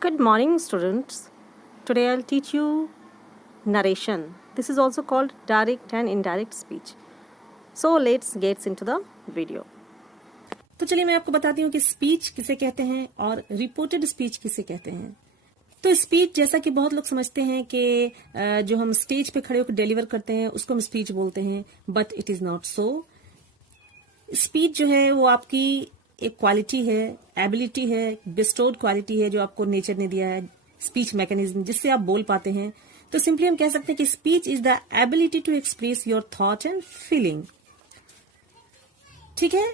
Good morning, students. Today I'll teach you narration. This is also called direct and indirect speech. So let's get into the video. तो चलिए मैं आपको बताती हूँ कि speech किसे कहते हैं और रिपोर्टेड स्पीच किसे कहते हैं। तो स्पीच जैसा कि बहुत लोग समझते हैं कि जो हम स्टेज पे खड़े होकर डिलीवर करते हैं उसको हम स्पीच बोलते हैं, but it is not so. Speech जो है वो आपकी एक क्वालिटी है, एबिलिटी है, बिस्टोर्ड क्वालिटी है जो आपको नेचर ने दिया है, स्पीच मैकेनिज्म जिससे आप बोल पाते हैं। तो सिंपली हम कह सकते हैं कि speech is the ability to express your thought and feeling. ठीक है,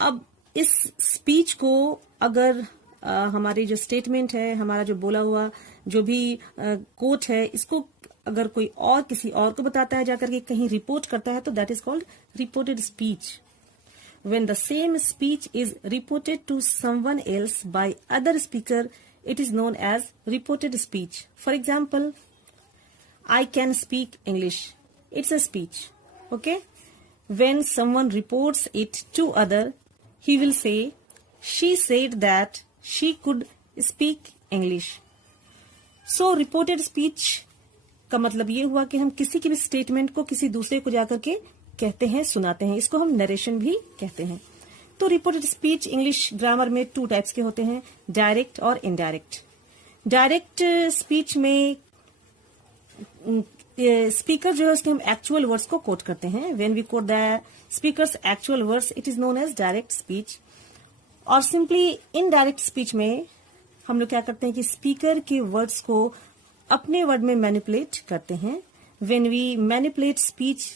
अब इस स्पीच को अगर हमारी जो स्टेटमेंट है, हमारा जो बोला हुआ जो भी कोट है, इसको अगर कोई और किसी और को बताता है, जाकर के कहीं रिपोर्ट करता है, तो that is called reported speech. When the same speech is reported to someone else by other speaker, it is known as reported speech. For example, I can speak English. It's a speech. Okay? When someone reports it to other, he will say, she said that she could speak English. So, reported speech का मतलब ये हुआ कि हम किसी की भी statement को किसी दूसरे को जाकर के कहते हैं, सुनाते हैं। इसको हम नरेशन भी कहते हैं। तो रिपोर्टेड स्पीच इंग्लिश ग्रामर में 2 टाइप्स के होते हैं, डायरेक्ट और इनडायरेक्ट। डायरेक्ट स्पीच में स्पीकर जो है उसके हम एक्चुअल वर्ड्स को कोट करते हैं। When we quote the speakers actual words, it is known as direct speech. और सिंपली इनडायरेक्ट स्पीच में हम लोग क्या करते हैं कि स्पीकर के वर्ड्स को अपने वर्ड में मैनिपुलेट करते हैं। When we manipulate speech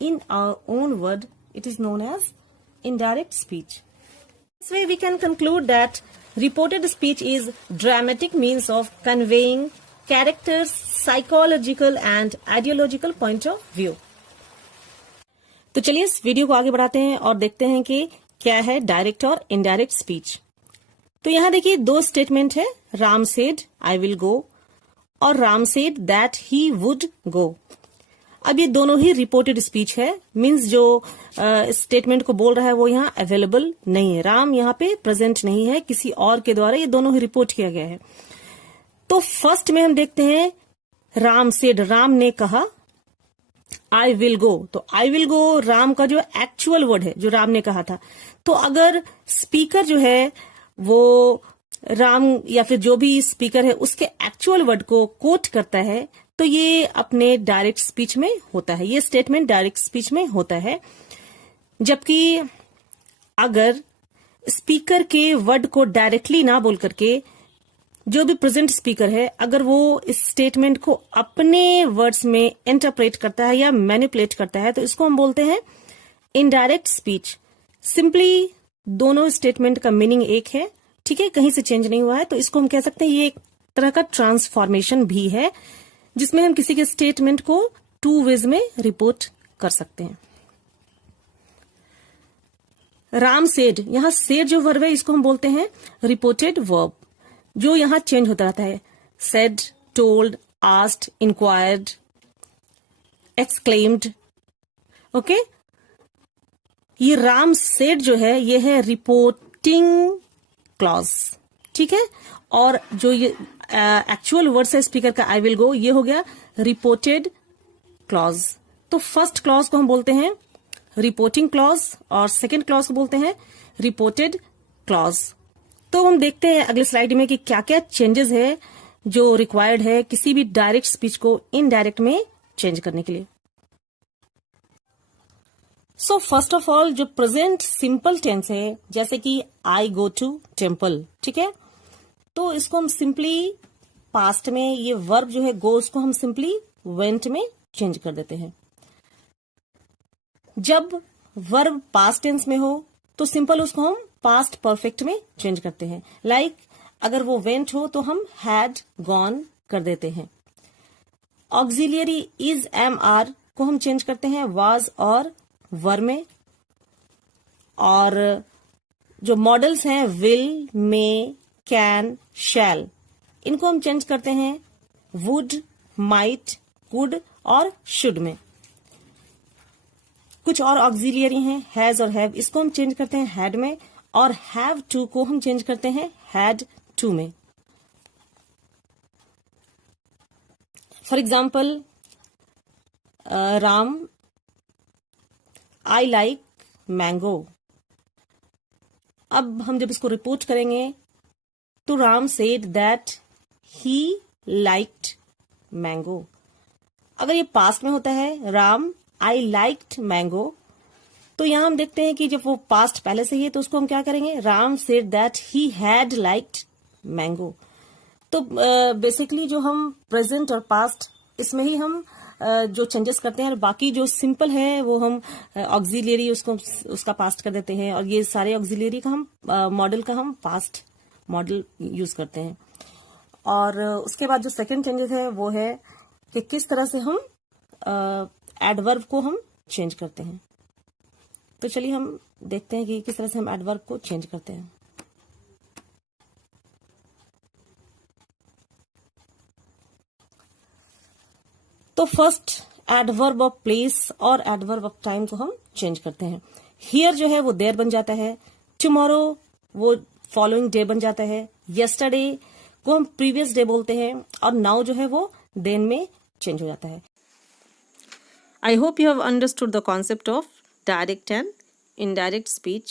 in our own word, it is known as indirect speech. This way we can conclude that reported speech is dramatic means of conveying characters, psychological and ideological point of view. तो चलिए इस video को आगे बढ़ाते हैं और देखते हैं कि क्या है डायरेक्ट और इनडायरेक्ट स्पीच। तो यहां देखिए 2 स्टेटमेंट है, Ram said I will go और Ram said that he would go. अब ये दोनों ही रिपोर्टेड स्पीच है, मींस जो स्टेटमेंट को बोल रहा है वो यहाँ अवेलेबल नहीं है, राम यहाँ पे प्रेजेंट नहीं है, किसी और के द्वारा ये दोनों ही रिपोर्ट किया गया है। तो फर्स्ट में हम देखते हैं राम सेड, राम ने कहा आई विल गो। तो आई विल गो राम का जो एक्चुअल वर्ड है जो राम ने कहा था। तो अगर स्पीकर जो है वो राम या फिर जो भी स्पीकर है उसके एक्चुअल वर्ड को कोट करता है तो ये अपने डायरेक्ट स्पीच में होता है, ये स्टेटमेंट डायरेक्ट स्पीच में होता है। जबकि अगर स्पीकर के वर्ड को डायरेक्टली ना बोल करके जो भी प्रेजेंट स्पीकर है अगर वो इस स्टेटमेंट को अपने वर्ड्स में इंटरप्रेट करता है या मैनिपुलेट करता है तो इसको हम बोलते हैं इनडायरेक्ट स्पीच। सिंपली दोनों स्टेटमेंट का मीनिंग एक है, ठीक है, कहीं से चेंज नहीं हुआ है। तो इसको हम कह सकते हैं ये एक तरह का ट्रांसफॉर्मेशन भी है जिसमें हम किसी के स्टेटमेंट को 2 वेज में रिपोर्ट कर सकते हैं। राम सेड, यहां सेड जो वर्ब है इसको हम बोलते हैं रिपोर्टेड वर्ब, जो यहां चेंज होता रहता है। Said, told, asked, inquired, exclaimed. Okay, ये राम सेड जो है ये है रिपोर्टिंग क्लॉज, ठीक है। और जो ये एक्चुअल वर्ड है स्पीकर का आई विल गो, ये हो गया रिपोर्टेड क्लॉज। तो फर्स्ट क्लॉज को हम बोलते हैं रिपोर्टिंग क्लॉज और सेकंड क्लॉज को बोलते हैं रिपोर्टेड क्लॉज। तो हम देखते हैं अगले स्लाइड में कि क्या क्या चेंजेस है जो रिक्वायर्ड है किसी भी डायरेक्ट स्पीच को इनडायरेक्ट में चेंज करने के लिए। सो फर्स्ट ऑफ ऑल जो प्रेजेंट सिंपल टेंस है जैसे कि आई गो टू टेम्पल, ठीक है, तो इसको हम सिंपली पास्ट में ये वर्ब जो है गो उसको हम सिंपली वेंट में चेंज कर देते हैं। जब वर्ब पास्ट टेंस में हो तो सिंपल उसको हम पास्ट परफेक्ट में चेंज करते हैं। लाइक अगर वो वेंट हो तो हम हैड गॉन कर देते हैं। ऑक्सिलियरी इज एम आर को हम चेंज करते हैं वाज और वर में। और जो मॉडल्स हैं विल, मे, कैन, शैल, इनको हम चेंज करते हैं वुड, माइट, कुड और शुड में। कुछ और ऑक्सिलियरी हैं हैज और हैव, इसको हम चेंज करते हैं हैड में। और हैव टू को हम चेंज करते हैं हैड टू में। For example Ram I like mango. अब हम जब इसको रिपोर्ट करेंगे तो Ram said that he liked mango. अगर ये पास्ट में होता है राम आई लाइक्ड मैंगो, तो यहां हम देखते हैं कि जब वो पास्ट पहले से ही है तो उसको हम क्या करेंगे, Ram said that he had liked mango. तो बेसिकली जो हम प्रेजेंट और पास्ट इसमें ही हम जो चेंजेस करते हैं, और बाकी जो सिंपल है वो हम ऑक्सिलियरी उसका पास्ट कर देते हैं, और ये सारे ऑक्सिलियरी का हम मॉडल का हम पास्ट मॉडल यूज करते हैं। और उसके बाद जो सेकंड चेंजेस है वो है कि किस तरह से हम एडवर्ब को हम चेंज करते हैं। तो चलिए हम देखते हैं कि किस तरह से हम एडवर्ब को चेंज करते हैं। तो फर्स्ट एडवर्ब ऑफ प्लेस और एडवर्ब ऑफ टाइम को हम चेंज करते हैं। हियर जो है वो देयर बन जाता है, टुमारो वो फॉलोइंग डे बन जाता है, यस्टरडे को हम प्रीवियस डे बोलते हैं, और नाउ जो है वो देन में चेंज हो जाता है। I hope you have understood the concept of direct and indirect speech.